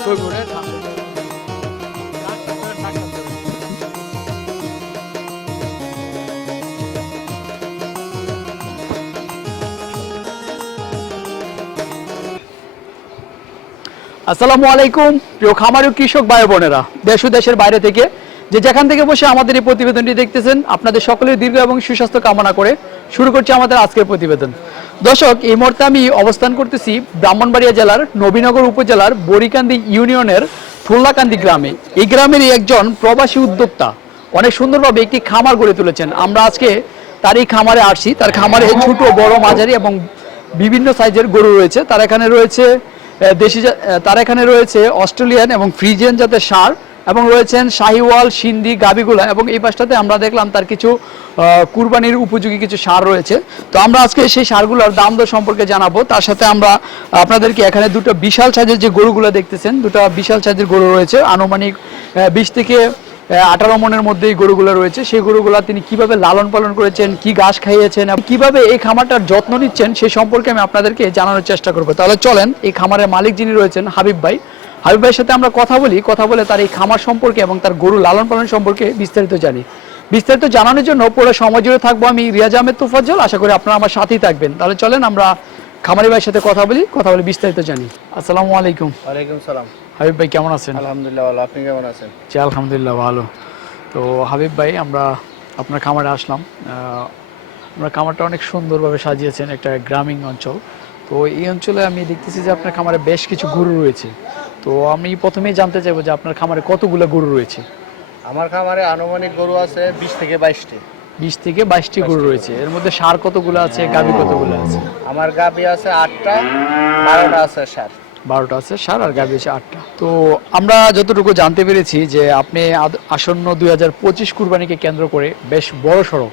আসসালামু আলাইকুম, প্রিয় খামারি কৃষক ভাই বোনেরা। দেশ দেশের বাইরে থেকে যে যেখান থেকে বসে আমাদের এই প্রতিবেদনটি দেখতেছেন, আপনাদের সকলের দীর্ঘ এবং সুস্বাস্থ্য কামনা করে শুরু করছি আমাদের আজকের প্রতিবেদন। দর্শক, এই মুহূর্তে আমি অবস্থান করতেছি ব্রাহ্মণবাড়িয়া জেলার নবীনগর উপজেলার বরিকান্দি ইউনিয়নের ফুল্লাকান্দি গ্রামে। এই গ্রামেরই একজন প্রবাসী উদ্যোক্তা। অনেক সুন্দরভাবে একটি খামার গড়ে তুলেছেন। আমরা আজকে তার এই খামারে আসছি। তার খামারে ছোট, বড়, মাঝারি এবং বিভিন্ন সাইজের গরু রয়েছে। তার এখানে রয়েছে দেশি তার এখানে রয়েছে অস্ট্রেলিয়ান এবং ফ্রিজিয়ান জাতের সার। এবং রয়েছেন শাহিওয়াল, সিন্ধি, গাবিগুলা এবং এই পাশটাতে আমরা দেখলাম তার কিছু কুরবানির উপযোগী কিছু সার রয়েছে। তো আমরা আজকে সেই সারগুলোর দাম দর সম্পর্কে জানাব। তার সাথে আমরা আপনাদেরকে এখানে দুটো বিশাল সাইজের যে গরুগুলো দেখতেছেন, দুটো বিশাল সাইজের গরু রয়েছে। আনুমানিক বিশ থেকে আঠারো মনের মধ্যে এই গরুগুলো রয়েছে। সেই গরুগুলো তিনি কীভাবে লালন পালন করেছেন, কি ঘাস খাইয়েছেন কীভাবে এই খামারটার যত্ন নিচ্ছেন, সে সম্পর্কে আমি আপনাদেরকে জানানোর চেষ্টা করব। তাহলে চলেন, এই খামারের মালিক যিনি রয়েছেন, হাবিব ভাই। হাবিব ভাইয়ের সাথে আমরা কথা বলি, কথা বলে তার এই খামার সম্পর্কে এবং তার গরু লালন পালন সম্পর্কে বিস্তারিত জানি। বিস্তারিত জানানোর জন্য পুরো সময় জুড়ে থাকব আমি রিয়াজ আহমেদ তুফাজ্জল। আশা করি আপনারা আমার সাথেই থাকবেন। তাহলে চলেন, আমরা খামারি ভাইয়ের সাথে কথা বলি, কথা বলে বিস্তারিত জানি। আসসালামু আলাইকুম। ওয়ালাইকুম সালাম। হাবিব ভাই কেমন আছেন? আলহামদুলিল্লাহ ভালো। আপনি কেমন আছেন? জি আলহামদুলিল্লাহ ভালো। তো হাবিব ভাই আমরা আপনার খামারে আসলাম। আপনার খামারটা অনেক সুন্দরভাবে সাজিয়েছেন একটা গ্রামীণ অঞ্চল। তো এই অঞ্চলে আমি দেখতেছি যে আপনার খামারে বেশ কিছু গরু রয়েছে। তো আমি প্রথমেই জানতে চাইব যে আপনার খামারে কতগুলো গরু রয়েছে? আমার খামারে আনুমানিক গরু আছে বিশ থেকে বাইশটি। বিশ থেকে বাইশটি গরু রয়েছে। এর মধ্যে সার কতগুলো আছে গাভী কতগুলো আছে? আমার গাবি আছে আটটা বারোটা আছে সার। বারোটা আছে সার আর গাভী আছে আটটা। তো আমরা যতটুকু জানতে পেরেছি যে আপনি আসন্ন দুই হাজার পঁচিশ কুরবানিকে কেন্দ্র করে বেশ বড় সড়ো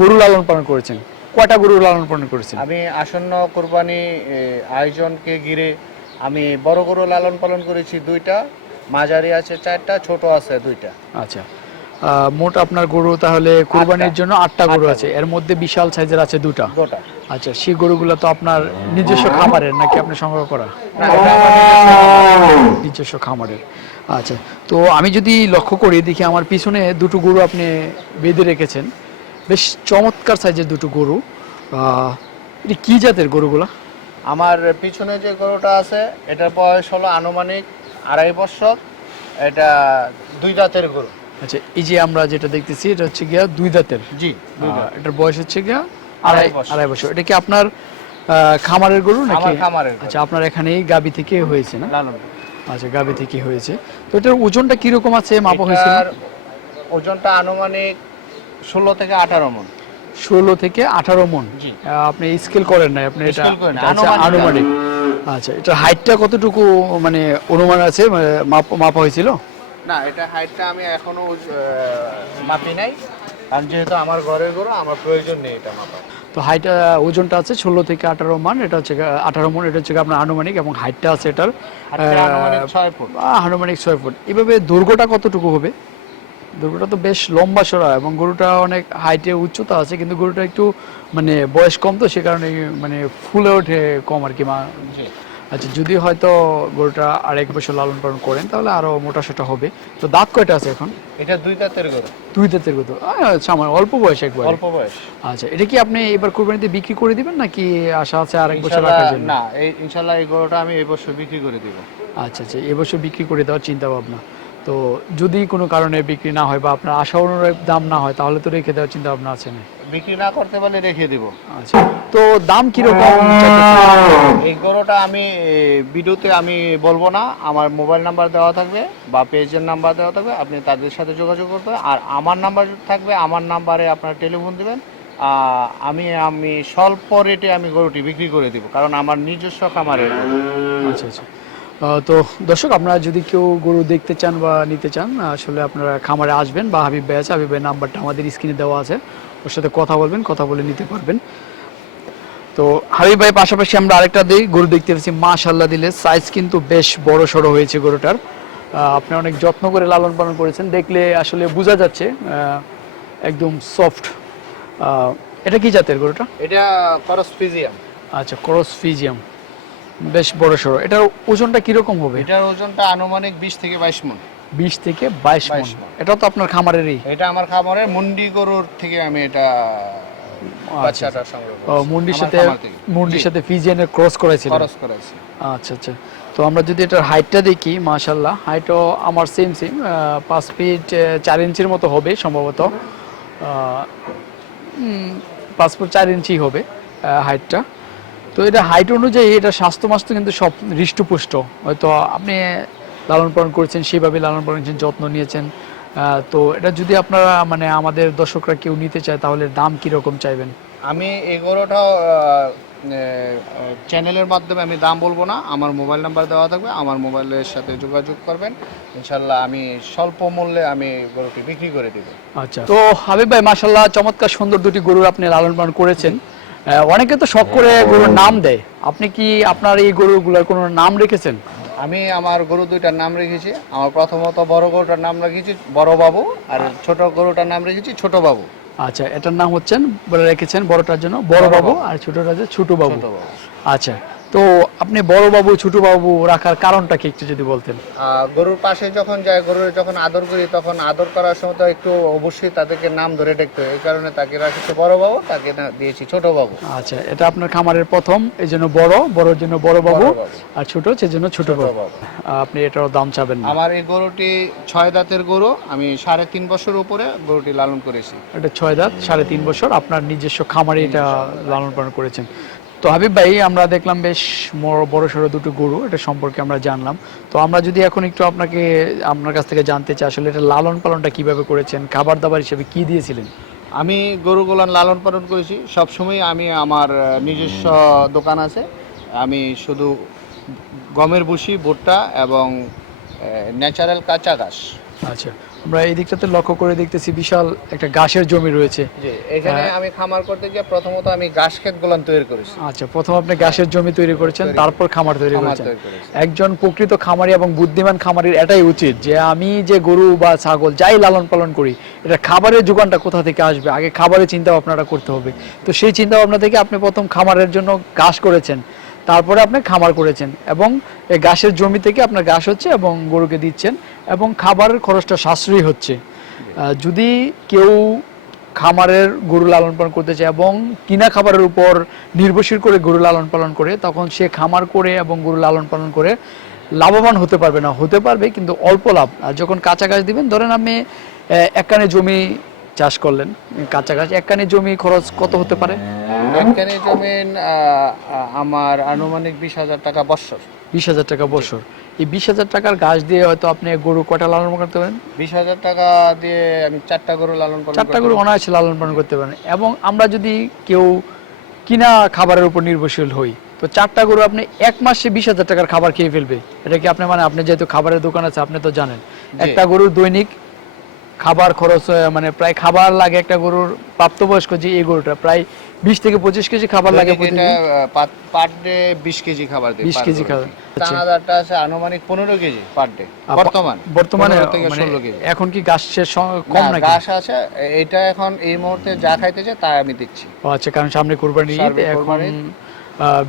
গরু লালন পালন করেছেন। কয়টা গরু লালন পালন করেছেন? আমি আসন্ন কোরবানি আয়োজনকে ঘিরে আমি বড় গরু লালন পালন করেছি দুইটা মাঝারি আছে চারটা ছোট আছে দুইটা। আচ্ছা। মোট আপনার গরু তাহলে কুরবানির জন্য আটটা গরু আছে। এর মধ্যে বিশাল সাইজের আছে দুটা। আচ্ছা সেই গরুগুলো তো আপনার নিজস্ব খামারের নাকি আপনি সংগ্রহ করা? নিজস্ব খামারের। আচ্ছা তো আমি যদি লক্ষ্য করি দেখি আমার পিছনে দুটো গরু আপনি বেঁধে রেখেছেন। বেশ চমৎকার সাইজের দুটো গরু। এটা কি জাতের গরুগুলা? আমার পিছনে যে গরুটা আছে এটার বয়স হলো আনুমানিক আড়াই বছর। এটা দুই দাঁতের গরু। আচ্ছা এই যে আমরা যেটা দেখতেছি এটা হচ্ছে গিয়া দুই দাঁতের। জি এটার বয়স হচ্ছে গিয়া আড়াই আড়াই বছর। এটা কি আপনার খামারের গরু নাকি? খামারের আচ্ছা আপনার এখানেই গাবি থেকে হয়েছে না? আচ্ছা গাবি থেকে হয়েছে। তো এটার ওজনটা আছে? মাপা এটার ওজনটা আনুমানিক ষোলো থেকে আঠারো মন। ষোলো থেকে আঠারো মন? আপনি স্কেল করেন না আপনি এটা এটা হচ্ছে আনুমানিক। আচ্ছা এটার হাইটটা কতটুকু মানে অনুমান আছে? মানে মাপ- মাপা হয়েছিল? না এটা হাইটটা আমি এখনও মাপি নাই। কারণ যেহেতু আমার ঘরের গরু আমার প্রয়োজন নেই এটা মাপা তো হাইটটা ওজনটা আছে ষোলো থেকে আঠারো মান এটা হচ্ছে আঠারো মন এটা হচ্ছে আপনার আনুমানিক এবং হাইটটা আছে এটার ছয় ফুট। আনুমানিক ছয় ফুট। এভাবে দৈর্ঘ্যটা কতটুকু হবে? দৈর্ঘ্যটা তো বেশ লম্বা সরা এবং গরুটা অনেক হাইটে উচ্চতা আছে কিন্তু গরুটা একটু মানে বয়স কম তো সে কারণে মানে ফুলে ওঠে কম আর কি মা আচ্ছা যদি হয়তো গরুটা আরেক বছর লালন পালন করেন তাহলে আরও মোটা সোটা হবে। তো দাঁত কয়টা আছে এখন? এটা দুই দাঁতের গরু। দুই দাঁতের গরু। আচ্ছা আমার অল্প বয়স একবার। অল্প বয়স। আচ্ছা এটা কি আপনি এবার কুরবানিতে বিক্রি করে দিবেন নাকি আশা আছে আরেক বছর রাখার জন্য? না এই ইনশাল্লাহ এই গরুটা আমি এই বছর বিক্রি করে দিব। আচ্ছা আচ্ছা এবছর বিক্রি করে দেওয়ার চিন্তা ভাবনা। তো যদি কোনো কারণে বিক্রি না হয় বা আপনার আশা অনুযায়ী দাম না হয় তাহলে তো রেখে দেওয়ার চিন্তা ভাবনা আছে না? বিক্রি না করতে পারলে রেখে দিব। আচ্ছা তো দাম কীরকম? এই গরুটা আমি ভিডিওতে আমি বলব না আমার মোবাইল নাম্বার দেওয়া থাকবে বা পেজের নাম্বার দেওয়া থাকবে আপনি তাদের সাথে যোগাযোগ করতে আর আমার নাম্বার থাকবে আমার নাম্বারে আপনারা টেলিফোন দিবেন। আমি আমি স্বল্প রেটে আমি গরুটি বিক্রি করে দিব কারণ আমার নিজস্ব খামারের। গরু। আচ্ছা আচ্ছা। তো দর্শক আপনারা যদি কেউ গরু দেখতে চান বা নিতে চান আসলে আপনারা খামারে আসবেন বা হাবিব ভাই আছে হাবিব ভাইয়ের নাম্বারটা আমাদের স্ক্রিনে দেওয়া আছে। ওর সাথে কথা বলবেন কথা বলে নিতে পারবেন। তো হাবিব ভাই পাশাপাশি আমরা আরেকটা দিই গরু দেখতে পাচ্ছি মাশাল্লাহ দিলে। সাইজ কিন্তু বেশ বড় সড়ো হয়েছে গরুটার। আপনি অনেক যত্ন করে লালন পালন করেছেন দেখলে আসলে বোঝা যাচ্ছে একদম সফট এটা কি জাতের গরুটা? এটা খরচ ফিজিয়াম আচ্ছা ক্রস ফিজিয়াম বেশ বড় সড়ো। এটার ওজনটা কীরকম হবে? এটার ওজনটা আনুমানিক বিশ থেকে বাইশ মন। বিশ থেকে বাইশ মন। এটা তো আপনার খামারেরই? এটা আমার খামারের মুন্ডি গরুর থেকে আমি এটা করেছি। মুন্ডির সাথে মুন্ডির সাথে ফিজিয়ানের ক্রস করেছিলেন খরচ করেছি আচ্ছা আচ্ছা। তো আমরা যদি এটার হাইটটা দেখি মাশাল্লাহ হাইটও আমার সেম সেম পাঁচ ফিট চার ইঞ্চির মতো হবে সম্ভবত। পাঁচ ফুট চার ইঞ্চি হবে হাইটটা তো এটা হাইট অনুযায়ী এটা স্বাস্থ্য মাস্ত কিন্তু সব হৃষ্টপুষ্ট। হয়তো আপনি লালন পালন করেছেন সেভাবে লালন পালন করেছেন যত্ন নিয়েছেন। তো এটা যদি আপনারা মানে আমাদের দর্শকরা কেউ নিতে চায় তাহলে দাম কীরকম চাইবেন? আমি এগারোটা চ্যানেলের মাধ্যমে আমি দাম বলব না। আমার মোবাইল নাম্বার দেওয়া থাকবে আমার মোবাইলের সাথে যোগাযোগ করবেন। ইনশাল্লাহ আমি স্বল্প মূল্যে আমি গরুটি বিক্রি করে দেবো। আচ্ছা। তো হাবিব ভাই মাশাল্লাহ চমৎকার সুন্দর দুটি গরুর আপনি লালন পালন করেছেন। অনেকে তো শখ করে গরুর নাম দেয়। আপনি কি আপনার এই গরুগুলোর কোনো নাম রেখেছেন? আমি আমার গরু দুইটার নাম রেখেছি। আমার প্রথমত বড় গরুটার নাম রেখেছি বড় বাবু আর ছোট গরুটার নাম রেখেছি ছোট বাবু। আচ্ছা এটার নাম হচ্ছেন বলে রেখেছেন বড়টার জন্য বড় বাবু আর ছোটটা হচ্ছে ছোট বাবু। ছোট বাবু। আচ্ছা তো আপনি বড় বাবু ছোট বাবু রাখার কারণটা কি একটু যদি বলতেন? গরুর পাশে যখন যায় গরুর যখন আদর করি তখন আদর করার সময় তো একটু অবশ্যই তাদেরকে নাম ধরে দেখতে হয়। এই কারণে তাকে রাখেছি বড় বাবু তাকে দিয়েছি ছোট বাবু। আচ্ছা এটা আপনার খামারের প্রথম এই জন্য বড় বড়র জন্য বড় বাবু আর ছোট সেজন্য ছোট বাবু। আপনি এটারও দাম চাবেন না। আমার এই গরুটি ছয় দাঁতের গরু আমি সাড়ে তিন বছর উপরে গরুটি লালন করেছি। এটা ছয় দাঁত সাড়ে তিন বছর আপনার নিজস্ব খামারে এটা লালন পালন করেছেন। তো হাবিব ভাই আমরা দেখলাম বেশ বড়- বড় সড়ো দুটো গরু এটা সম্পর্কে আমরা জানলাম। তো আমরা যদি এখন একটু আপনাকে আপনার কাছ থেকে জানতে চাই আসলে এটা লালন পালনটা কীভাবে করেছেন খাবার দাবার হিসেবে কি দিয়েছিলেন? আমি গরুগুলান লালন পালন করেছি। সবসময় আমি আমার নিজস্ব দোকান আছে। আমি শুধু গমের ভুসি ভুট্টা এবং ন্যাচারাল কাঁচা ঘাস। আচ্ছা। আমরা এই দিকটাতে লক্ষ্য করে দেখতেছি বিশাল একটা ঘাসের জমি রয়েছে। এখানে আমি খামার করতে গিয়ে প্রথমত আমি ঘাস ক্ষেত গুলান তৈরি করেছি। আচ্ছা প্রথম আপনি ঘাসের জমি তৈরি করেছেন তারপর খামার তৈরি করেছেন। একজন প্রকৃত খামারি এবং বুদ্ধিমান খামারির এটাই উচিত যে আমি যে গরু বা ছাগল যাই লালন পালন করি এটা খাবারের যোগানটা কোথা থেকে আসবে? আগে খাবারের চিন্তা ভাবনাটা করতে হবে। তো সেই চিন্তা ভাবনা থেকে আপনি প্রথম খামারের জন্য ঘাস করেছেন। তারপরে আপনি খামার করেছেন এবং এই ঘাসের জমি থেকে আপনার ঘাস হচ্ছে এবং গরুকে দিচ্ছেন এবং খাবারের খরচটা সাশ্রয়ী হচ্ছে। যদি কেউ খামারের গরু লালন পালন করতে চায় এবং কিনা খাবারের উপর নির্ভরশীল করে গরু লালন পালন করে তখন সে খামার করে এবং গরু লালন পালন করে লাভবান হতে পারবে না। হতে পারবে কিন্তু অল্প লাভ। আর যখন কাঁচা গাছ দিবেন ধরেন আপনি আহ, এক জমি চাষ করলেন কাঁচা গাছ এক কানে জমি খরচ কত হতে পারে? একখানে জমিন আমার আনুমানিক বিশ হাজার টাকা বৎসর। বিশ হাজার টাকা বছর এই বিশ হাজার টাকার গাছ দিয়ে হয়তো আপনি গরু কটা লালন পালন করতে পারেন? বিশ হাজার টাকা দিয়ে আমি চারটা গরু লালন পালন চারটা গরু অনায়াসে লালন পালন করতে পারেন। এবং আমরা যদি কেউ কিনা খাবারের উপর নির্ভরশীল হই তো চারটা গরু আপনি এক মাসে বিশ হাজার টাকার খাবার খেয়ে ফেলবে। এটা কি আপনি মানে আপনি যেহেতু খাবারের দোকান আছে আপনি তো জানেন। একটা গরুর দৈনিক খাবার খরচ মানে প্রায় খাবার লাগে একটা গরুর প্রাপ্তবয়স্ক যে এই গরুটা প্রায় বিশ থেকে পঁচিশ কেজি খাবার লাগে প্রতিদিন। পার ডে বিশ কেজি খাবার 20 কেজি খাবার। আচ্ছা। দানাদারটা আছে আনুমানিক পনেরো কেজি পার ডে বর্তমান। বর্তমানে 15 থেকে মানে ষোলো কেজি। এখন কি শেষ কম না, নাকি? ঘাস আছে এটা এখন এই মুহূর্তে যা খাইতেছে তাই আমি দিচ্ছি। আচ্ছা কারণ সামনে কোরবানি এখন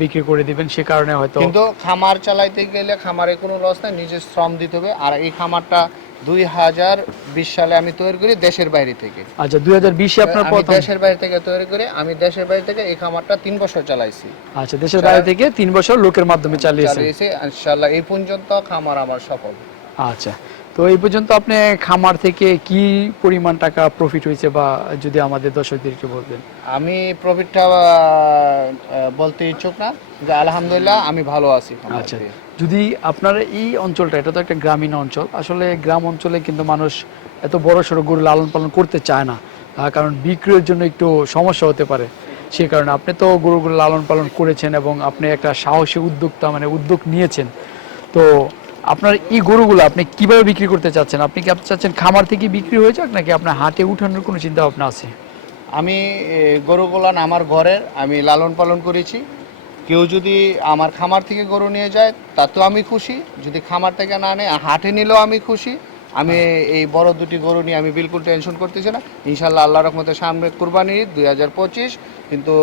বিক্রি করে দিবেন সে কারণে হয়তো কিন্তু খামার চালাইতে গেলে খামারে কোনো লস নাই নিজের শ্রম দিতে হবে। আর এই খামারটা দুই হাজার বিশ সালে আমি তৈরি করি দেশের বাইরে থেকে। আচ্ছা দুই হাজার বিশে আপনার প্রথম দেশের বাইরে থেকে তৈরি করে আমি দেশের বাইরে থেকে এই খামারটা তিন বছর চালাইছি। আচ্ছা দেশের বাইরে থেকে তিন বছর লোকের মাধ্যমে চালিয়েছি ইনশাল্লাহ এই পর্যন্ত খামার আমার সফল। আচ্ছা তো এই পর্যন্ত আপনি খামার থেকে কি পরিমাণ টাকা প্রফিট হয়েছে বা যদি আমাদের দর্শকদের একটু বলবেন আমি প্রফিটটা বলতে ইচ্ছুক না যে আলহামদুলিল্লাহ আমি ভালো আছি আচ্ছা। যদি আপনার এই অঞ্চলটা এটা তো একটা গ্রামীণ অঞ্চল আসলে গ্রাম অঞ্চলে কিন্তু মানুষ এত বড় সড়ো গরু লালন পালন করতে চায় না কারণ বিক্রির জন্য একটু সমস্যা হতে পারে। সেই কারণে আপনি তো গরুগুলো লালন পালন করেছেন এবং আপনি একটা সাহসী উদ্যোক্তা মানে উদ্যোগ নিয়েছেন। তো আপনার এই গরুগুলো আপনি কীভাবে বিক্রি করতে চাচ্ছেন? আপনি কি আপনি চাচ্ছেন খামার থেকে বিক্রি হয়ে যাক নাকি আপনার হাটে উঠানোর কোনো চিন্তা ভাবনা আছে? আমি এ, গরুগুলান আমার ঘরের আমি লালন পালন করেছি। কেউ যদি আমার খামার থেকে গরু নিয়ে যায় তাতেও আমি খুশি। যদি খামার থেকে না নেয় হাটে নিলেও আমি খুশি। আমি এই বড় দুটি গরু নিয়ে আমি বিলকুল টেনশন করতেছি না। ইনশাল্লাহ আল্লাহ রহমতের সামনে কুরবানি দুই হাজার পঁচিশ কিন্তু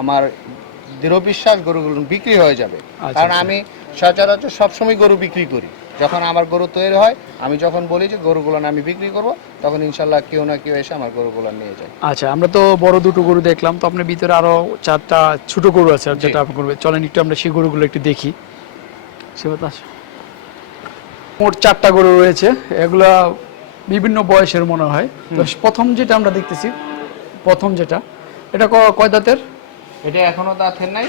আমার দৃঢ় বিশ্বাস গরুগুলো বিক্রি হয়ে যাবে। আচ্ছা, কারণ আচ্ছা। আমি সচরাচর সবসময় গরু বিক্রি করি। যখন আমার গরু তৈরি হয় আমি যখন বলি যে গরুগুলো আমি বিক্রি করব তখন ইনশাল্লাহ কেউ না কেউ এসে আমার গরুগুলো নিয়ে যায়। আচ্ছা আমরা তো বড় দুটো গরু দেখলাম তো আপনার ভিতরে আরও চারটা ছোট গরু আছে যেটা আপনি করবে চলেন একটু আমরা সেই গরুগুলো একটু দেখি। সে মোট চারটা গরু রয়েছে এগুলা বিভিন্ন বয়সের মনে হয়। প্রথম যেটা আমরা দেখতেছি প্রথম যেটা এটা কয় দাঁতের? এটা এখনও দাঁতের নাই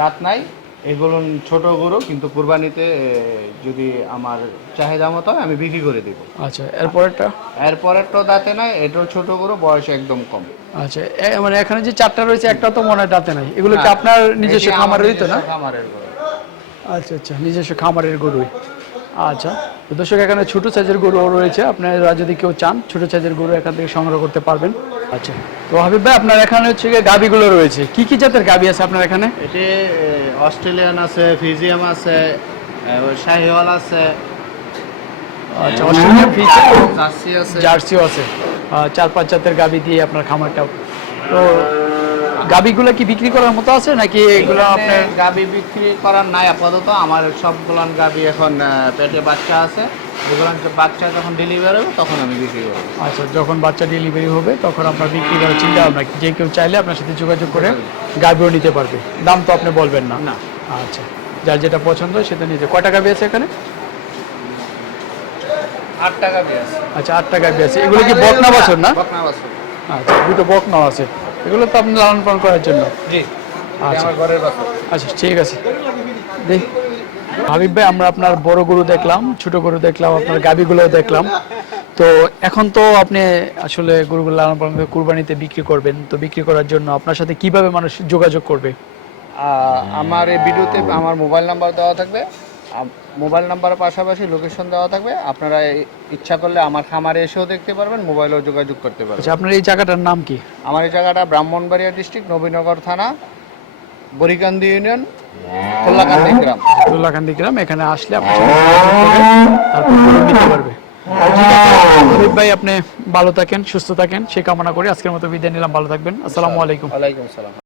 দাঁত নাই। এগুলো ছোট গরু কিন্তু কুরবানিতে যদি আমার চাহিদা মতো হয় আমি বিক্রি করে দেব। আচ্ছা এরপরেরটা এরপরের তো দাঁতে নাই এটাও ছোট গরু বয়স একদম কম। আচ্ছা মানে এখানে যে চারটা রয়েছে একটা তো মনে হয় দাঁতে নাই। এগুলো কি আপনার নিজস্ব খামারেরই তো না? খামারের গরু। আচ্ছা আচ্ছা নিজস্ব খামারের গরুই। আচ্ছা। তো দর্শক এখানে ছোট সাইজের গরু রয়েছে। আপনারা যদি কেউ চান ছোট সাইজের গরু এখান থেকে সংগ্রহ করতে পারবেন। আচ্ছা। তো হাবিব ভাই আপনার এখানে হচ্ছে গিয়ে গাবিগুলো রয়েছে। কি কি জাতের গাবি আছে আপনার এখানে? এটি অস্ট্রেলিয়ান আছে ফিজিয়াম আছে শাহিওয়াল আছে। আচ্ছা অস্ট্রেলিয়ান ফিচ জার্সি আছে। জার্সিও আছে। চার পাঁচ জাতের গাবি দিয়ে আপনার খামারটা তো গাবিগুলো কি বিক্রি করার মতো আছে নাকি এগুলো আপনার গাবি বিক্রি করার নাই আপাতত। আমার সবগুলান গাবি এখন পেটে বাচ্চা আছে। যেগুলান বাচ্চা যখন ডেলিভারি হবে তখন আমি বিক্রি করব। আচ্ছা যখন বাচ্চা ডেলিভারি হবে তখন আপনার বিক্রি করার চিন্তা ভাবনা যে কেউ চাইলে আপনার সাথে যোগাযোগ করে গাভিও নিতে পারবে। দাম তো আপনি বলবেন না। না। আচ্ছা যার যেটা পছন্দ সেটা নিতে কয় টাকা আছে এখানে? আট টাকা আছে। আচ্ছা আট টাকা আছে। এগুলো কি বকনা বছর না? বকনা বাছুর। আচ্ছা দুটো বকনাও আছে। এগুলো তো আপনি লালন পালন করার জন্য? জি আচ্ছা। ঘরের আচ্ছা ঠিক আছে। দেখ হাবিব ভাই আমরা আপনার বড় গরু দেখলাম ছোট গরু দেখলাম আপনার গাবিগুলোও দেখলাম। তো এখন তো আপনি আসলে গরুগুলো লালন পালন করে কুরবানিতে বিক্রি করবেন। তো বিক্রি করার জন্য আপনার সাথে কীভাবে মানুষ যোগাযোগ করবে? আমার এই ভিডিওতে আমার মোবাইল নাম্বার দেওয়া থাকবে। মোবাইল নাম্বারের পাশাপাশি লোকেশন দেওয়া থাকবে। আপনারা ইচ্ছা করলে আমার খামারে এসেও দেখতে পারবেন মোবাইলেও যোগাযোগ করতে পারবেন। আচ্ছা আপনার এই জায়গাটার নাম কি? আমার এই জায়গাটা ব্রাহ্মণবাড়িয়া ডিস্ট্রিক্ট নবীনগর থানা বরিকান্দি ইউনিয়ন গ্রাম। দুল্লাকান্দি গ্রাম এখানে আসলে তারপর নিতে পারবে। হাবিব ভাই আপনি ভালো থাকেন সুস্থ থাকেন সে কামনা করি আজকের মতো বিদায় নিলাম ভালো থাকবেন। আসসালামু আলাইকুম। ওয়ালাইকুম আসসালাম।